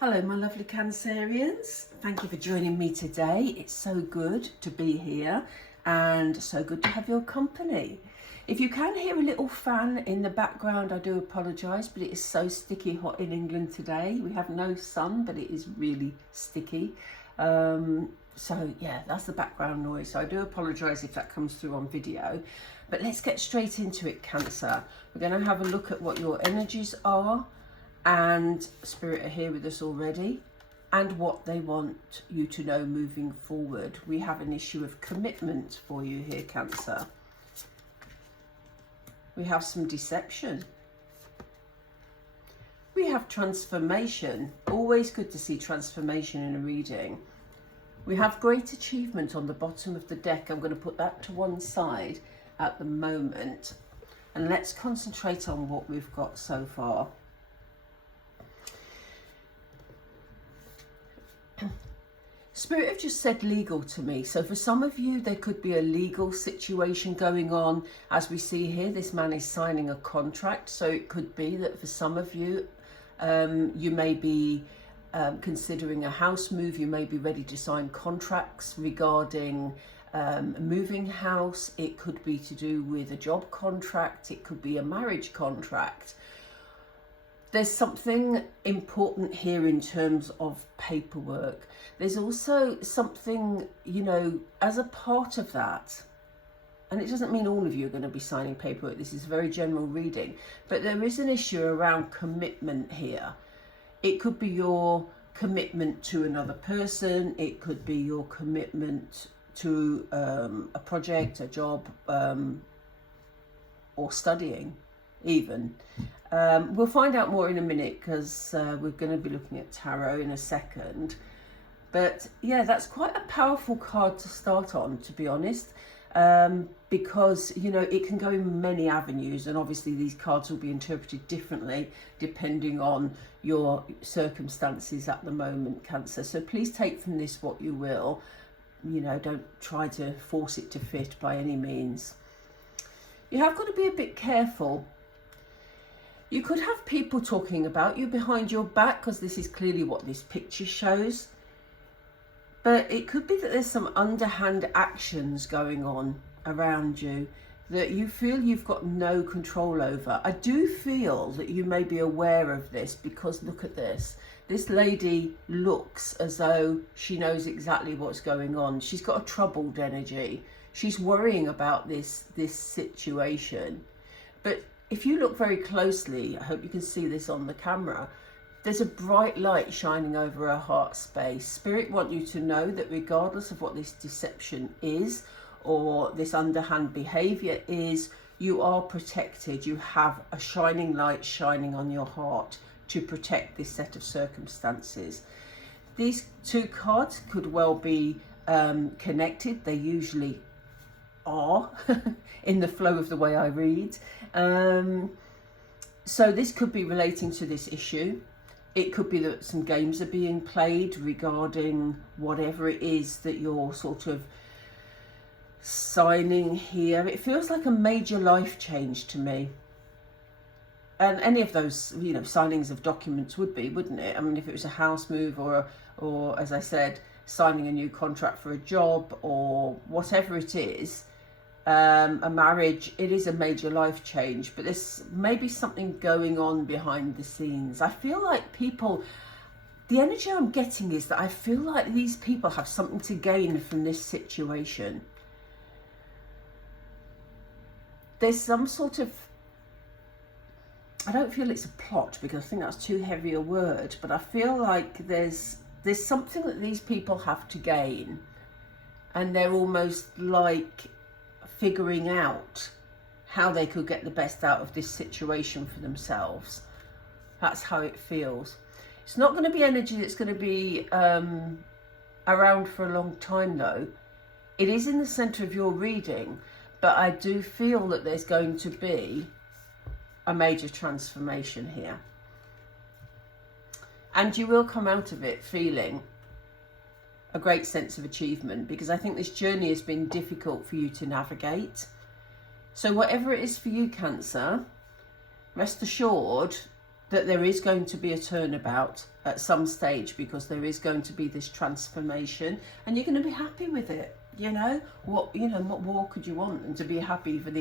Hello my lovely Cancerians, thank you for joining me today. It's so good to be here and so good to have your company. If you can hear a little fan in the background, I do apologise, but it is so sticky hot in England today. We have no sun, but it is really sticky. So yeah, that's the background noise. So I do apologise if that comes through on video, but let's get straight into it, Cancer. We're going to have a look at what your energies are, and Spirit are here with us already, and what they want you to know moving forward. We have an issue of commitment for you here, Cancer. We have some deception. We have transformation. Always good to see transformation in a reading. We have great achievement on the bottom of the deck. I'm going to put that to one side at the moment, and let's concentrate on what we've got so far. Spirit have just said legal to me. So for some of you, there could be a legal situation going on. As we see here, this man is signing a contract. So it could be that for some of you, you may be considering a house move. You may be ready to sign contracts regarding a moving house. It could be to do with a job contract. It could be a marriage contract. There's something important here in terms of paperwork. There's also something, you know, as a part of that, and it doesn't mean all of you are going to be signing paperwork. This is a very general reading, but there is an issue around commitment here. It could be your commitment to another person. It could be your commitment to a project, a job, or studying even. We'll find out more in a minute, because we're going to be looking at tarot in a second. But yeah, that's quite a powerful card to start on, to be honest, because, you know, it can go in many avenues, and obviously these cards will be interpreted differently depending on your circumstances at the moment, Cancer. So please take from this what you will. You know, don't try to force it to fit by any means. You have got to be a bit careful. You could have people talking about you behind your back, because this is clearly what this picture shows. But it could be that there's some underhand actions going on around you that you feel you've got no control over. I do feel that you may be aware of this, because look at this. This lady looks as though she knows exactly what's going on. She's got a troubled energy. She's worrying about this situation. But if you look very closely, I hope you can see this on the camera, there's a bright light shining over her heart space. Spirit want you to know that regardless of what this deception is, or this underhand behavior is, you are protected. You have a shining light shining on your heart to protect this set of circumstances. These two cards could well be connected. They usually are in the flow of the way I read. So this could be relating to this issue. It could be that some games are being played regarding whatever it is that you're sort of signing here. It feels like a major life change to me. And any of those, you know, signings of documents would be, wouldn't it? I mean, if it was a house move or as I said, signing a new contract for a job or whatever it is, a marriage, it is a major life change. But there's maybe something going on behind the scenes. I feel like people, the energy I'm getting is that I feel like these people have something to gain from this situation. There's some sort of, I don't feel it's a plot, because I think that's too heavy a word, but I feel like there's something that these people have to gain, and they're almost like figuring out how they could get the best out of this situation for themselves. That's how it feels. It's not going to be energy that's going to be around for a long time though. It is in the center of your reading, but I do feel that there's going to be a major transformation here. And you will come out of it feeling a great sense of achievement, because I think this journey has been difficult for you to navigate. So whatever it is for you, Cancer, rest assured that there is going to be a turnabout at some stage, because there is going to be this transformation, and you're going to be happy with it. You know what more could you want than to be happy for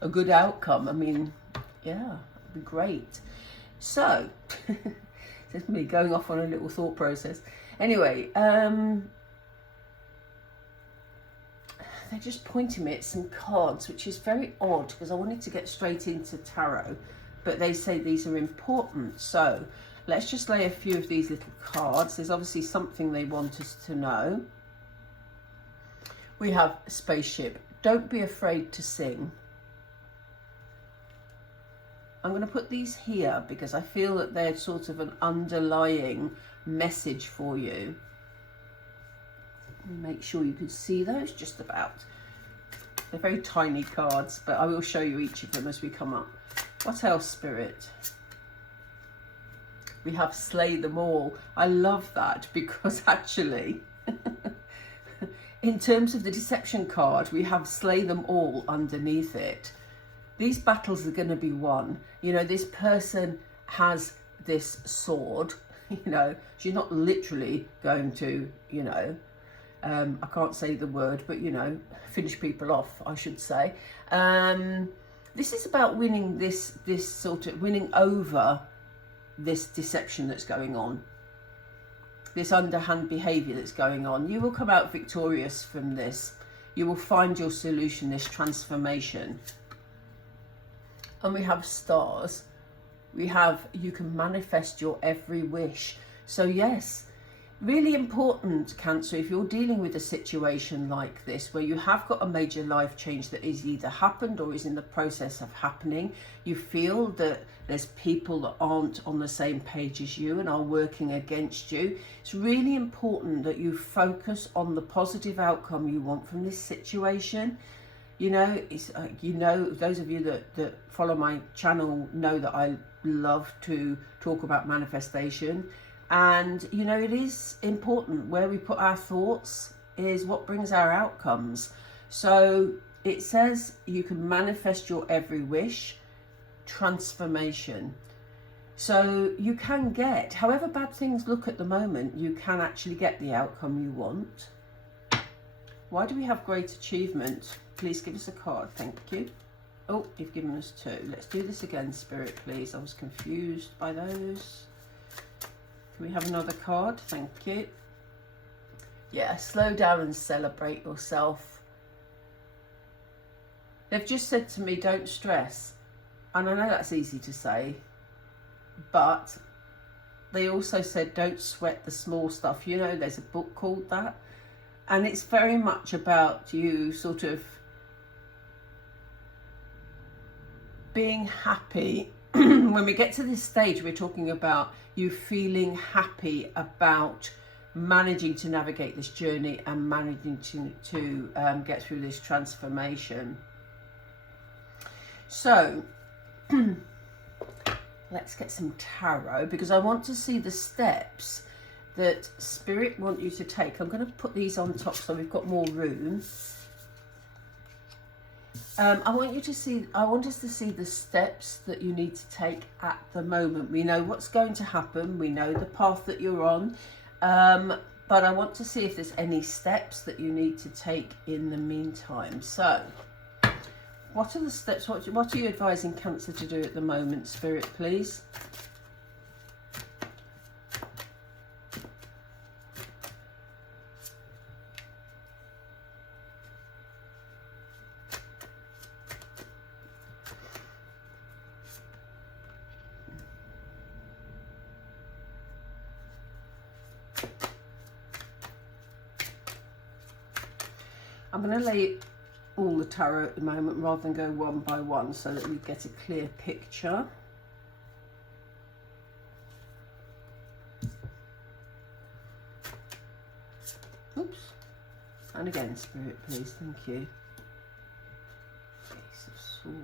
a good outcome? I mean, yeah, it'd be great. So it's me going off on a little thought process. Anyway, they're just pointing me at some cards, which is very odd because I wanted to get straight into tarot, but they say these are important. So let's just lay a few of these little cards. There's obviously something they want us to know. We have spaceship. Don't be afraid to sing. I'm going to put these here because I feel that they're sort of an underlying message for you. Make sure you can see those just about. They're very tiny cards, but I will show you each of them as we come up. What else, Spirit? We have slay them all. I love that because actually, in terms of the deception card, we have slay them all underneath it. These battles are going to be won. You know, this person has this sword, you know, she's not literally going to, you know, I can't say the word, but, you know, finish people off, I should say. This is about winning this sort of, winning over this deception that's going on. This underhand behaviour that's going on. You will come out victorious from this. You will find your solution, this transformation. And we have stars. We have, you can manifest your every wish. So yes, really important, Cancer, if you're dealing with a situation like this, where you have got a major life change that is either happened or is in the process of happening, you feel that there's people that aren't on the same page as you and are working against you. It's really important that you focus on the positive outcome you want from this situation. You know, it's you know, those of you that follow my channel know that I love to talk about manifestation. And, you know, it is important. Where we put our thoughts is what brings our outcomes. So it says you can manifest your every wish, transformation. So you can get, however bad things look at the moment, you can actually get the outcome you want. Why do we have great achievement? Please give us a card, thank you. Oh, you've given us two. Let's do this again, Spirit, please. I was confused by those. Can we have another card? Thank you. Yeah, slow down and celebrate yourself. They've just said to me, don't stress. And I know that's easy to say, but they also said, don't sweat the small stuff. You know, there's a book called that. And it's very much about you sort of being happy. When we get to this stage, we're talking about you feeling happy about managing to navigate this journey and managing to get through this transformation. So let's get some tarot, because I want to see the steps that Spirit want you to take. I'm going to put these on top so we've got more room. I want us to see the steps that you need to take at the moment. We know what's going to happen. We know the path that you're on. But I want to see if there's any steps that you need to take in the meantime. So, what are the steps? What are you advising Cancer to do at the moment, Spirit, please? I'm going to lay all the tarot at the moment rather than go one by one so that we get a clear picture. Oops. And again, Spirit, please. Thank you. Ace of Swords.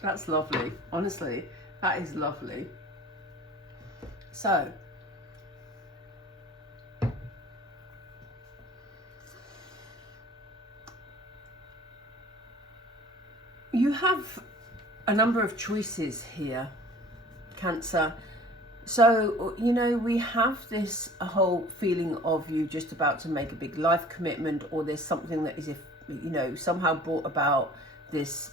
That's lovely. Honestly, that is lovely. So, you have a number of choices here, Cancer. So, you know, we have this whole feeling of you just about to make a big life commitment, or there's something that is, if you know, somehow brought about this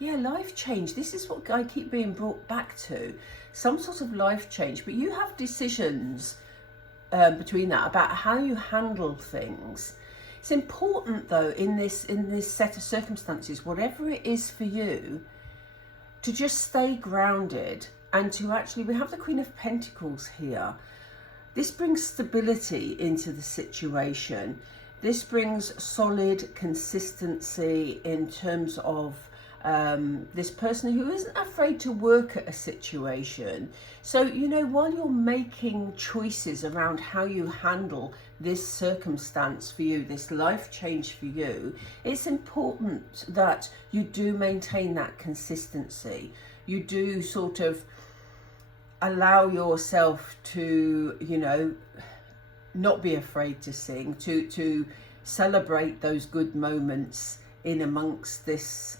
life change. This is what I keep being brought back to, some sort of life change. But you have decisions between that about how you handle things. It's important, though, in this set of circumstances, whatever it is for you, to just stay grounded and to actually, we have the Queen of Pentacles here. This brings stability into the situation. This brings solid consistency in terms of this person who isn't afraid to work at a situation. So, you know, while you're making choices around how you handle this circumstance for you, this life change for you, it's important that you do maintain that consistency. You do sort of allow yourself to, you know, not be afraid to sing, to celebrate those good moments in amongst this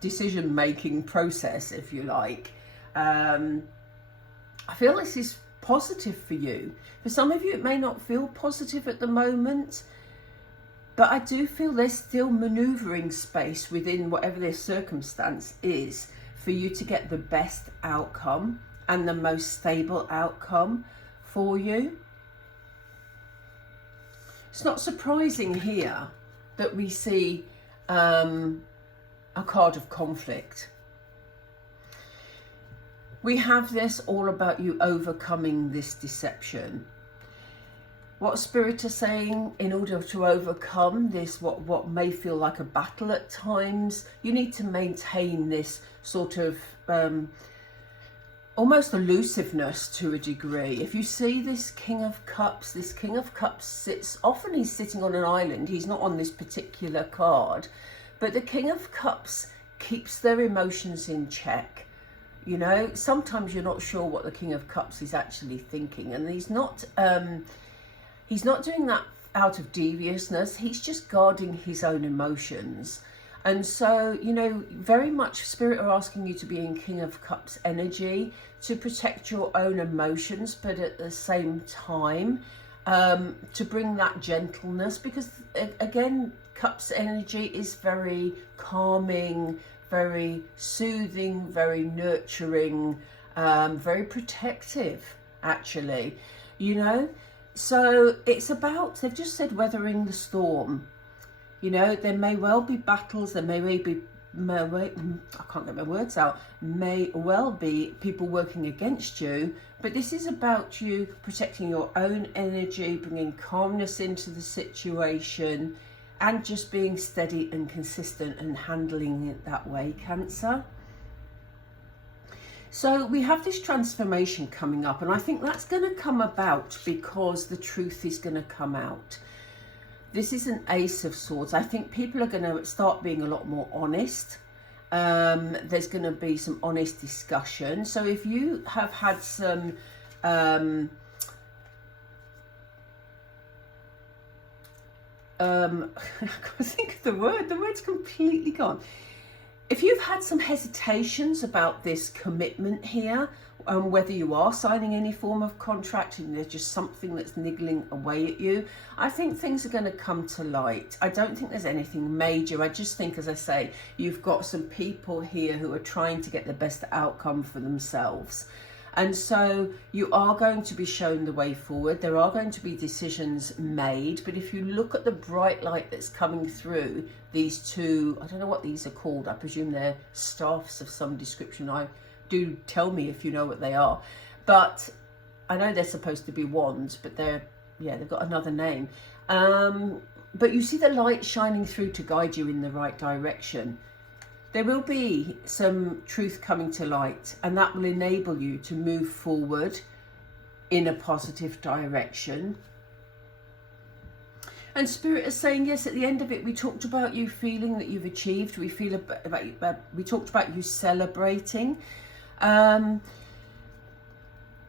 decision-making process, if you like. I feel this is positive for you. For some of you, it may not feel positive at the moment, but I do feel there's still manoeuvring space within whatever this circumstance is for you to get the best outcome and the most stable outcome for you. It's not surprising here that we see a card of conflict. We have this all about you overcoming this deception. What Spirit are saying, in order to overcome this, what may feel like a battle at times, you need to maintain this sort of almost elusiveness to a degree. If you see this King of Cups, this King of Cups sits, often he's sitting on an island, he's not on this particular card, but the King of Cups keeps their emotions in check. You know, sometimes you're not sure what the King of Cups is actually thinking, and he's not doing that out of deviousness, he's just guarding his own emotions. And so, you know, very much Spirit are asking you to be in King of Cups energy, to protect your own emotions, but at the same time, to bring that gentleness, because again, Cups energy is very calming, very soothing, very nurturing, very protective, actually, you know. So it's about, they've just said, weathering the storm. You know, there may well be battles, there may be, I can't get my words out, may well be people working against you, but this is about you protecting your own energy, bringing calmness into the situation, and just being steady and consistent and handling it that way, Cancer. So we have this transformation coming up, and I think that's going to come about because the truth is going to come out. This is an Ace of Swords. I think people are going to start being a lot more honest. There's going to be some honest discussion. So if you have had some I can't think of the word's completely gone. If you've had some hesitations about this commitment here, whether you are signing any form of contract and there's just something that's niggling away at you, I think things are going to come to light. I don't think there's anything major. I just think, as I say, you've got some people here who are trying to get the best outcome for themselves. And so you are going to be shown the way forward. There are going to be decisions made. But if you look at the bright light that's coming through these two, I don't know what these are called. I presume they're staffs of some description. Do tell me if you know what they are. But I know they're supposed to be wands, but they've got another name. But you see the light shining through to guide you in the right direction. There will be some truth coming to light, and that will enable you to move forward in a positive direction. And Spirit is saying, yes, at the end of it, we talked about you feeling that you've achieved. We talked about you celebrating. I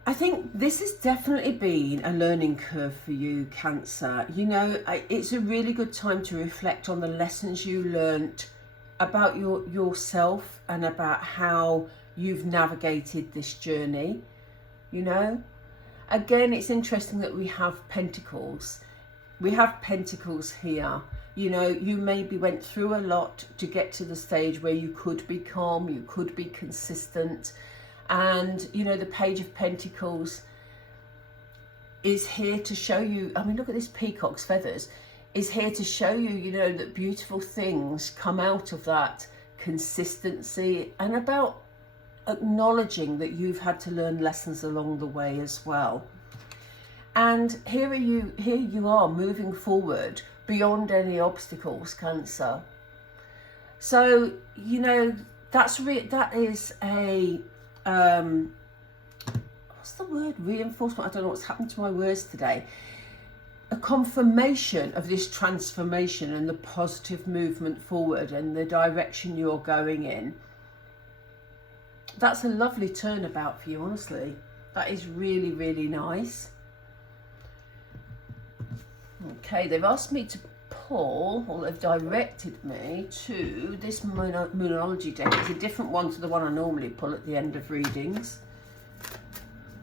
think this has definitely been a learning curve for you, Cancer. You know, it's a really good time to reflect on the lessons you learnt about yourself and about how you've navigated this journey, you know. Again, it's interesting that we have Pentacles. We have Pentacles here. You know, you maybe went through a lot to get to the stage where you could be calm, you could be consistent. And, you know, the Page of Pentacles is here to show you, I mean, look at this peacock's feathers, is here to show you, you know, that beautiful things come out of that consistency, and about acknowledging that you've had to learn lessons along the way as well. And here you are moving forward beyond any obstacles, Cancer. So, you know, that is a what's the word, reinforcement, I don't know what's happened to my words today, a confirmation of this transformation and the positive movement forward and the direction you're going in. That's a lovely turnabout for you, honestly. That is really, really nice. Okay, they've asked me to pull, or they've directed me to this Moonology deck. It's a different one to the one I normally pull at the end of readings.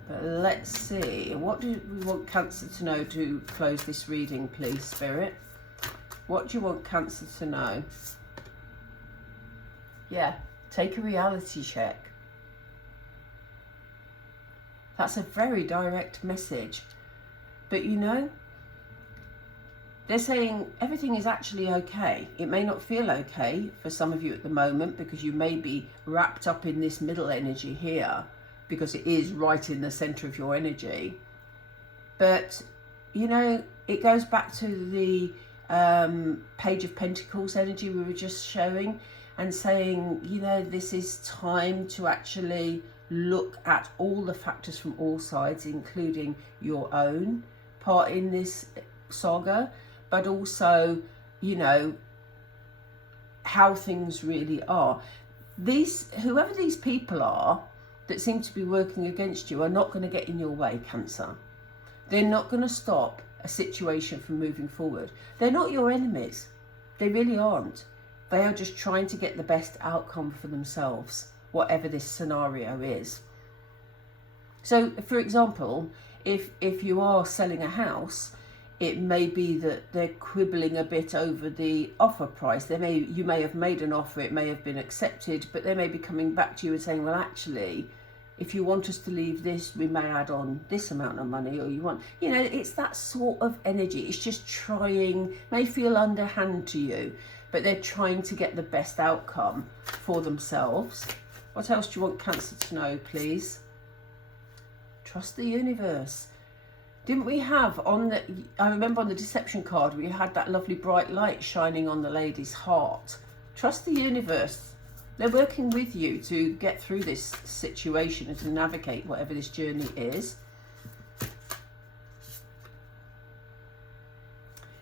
But let's see, what do we want Cancer to know to close this reading, please, Spirit? What do you want Cancer to know? Yeah, take a reality check. That's a very direct message. But you know, they're saying everything is actually okay. It may not feel okay for some of you at the moment because you may be wrapped up in this middle energy here, because it is right in the center of your energy. But, you know, it goes back to the Page of Pentacles energy we were just showing, and saying, you know, this is time to actually look at all the factors from all sides, including your own part in this saga, but also, you know, how things really are. Whoever these people are that seem to be working against you are not going to get in your way, Cancer. They're not going to stop a situation from moving forward. They're not your enemies. They really aren't. They are just trying to get the best outcome for themselves, whatever this scenario is. So, for example, if you are selling a house, it may be that they're quibbling a bit over the offer price. You may have made an offer, it may have been accepted, but they may be coming back to you and saying, well, actually, if you want us to leave this, we may add on this amount of money, or you want, you know, it's that sort of energy. It's just trying, may feel underhand to you, but they're trying to get the best outcome for themselves. What else do you want Cancer to know, please? Trust the universe. Didn't we have on the, I remember on the deception card, we had that lovely bright light shining on the lady's heart. Trust the universe. They're working with you to get through this situation and to navigate whatever this journey is.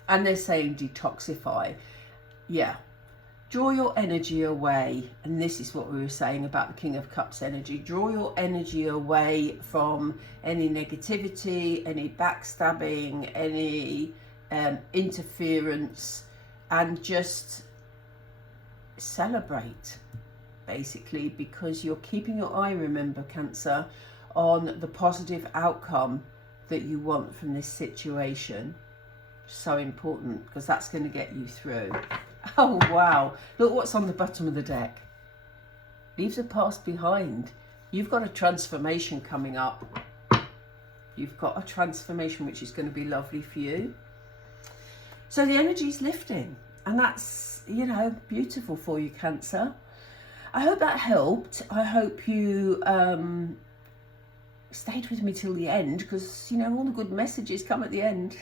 And they're saying detoxify. Yeah. Draw your energy away. And this is what we were saying about the King of Cups energy. Draw your energy away from any negativity, any backstabbing, any interference, and just celebrate, basically, because you're keeping your eye, remember, Cancer, on the positive outcome that you want from this situation. So important, because that's going to get you through. Oh, wow. Look what's on the bottom of the deck. Leave the past behind. You've got a transformation coming up. You've got a transformation which is going to be lovely for you. So the energy's lifting, and that's, you know, beautiful for you, Cancer. I hope that helped. I hope you stayed with me till the end, because, you know, all the good messages come at the end.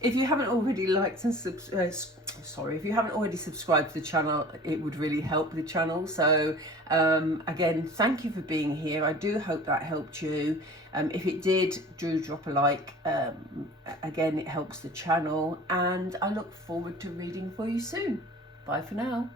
If you haven't already liked and if you haven't already subscribed to the channel, it would really help the channel. So again, thank you for being here. I do hope that helped you. If it did, do drop a like. Again, it helps the channel, and I look forward to reading for you soon. Bye for now.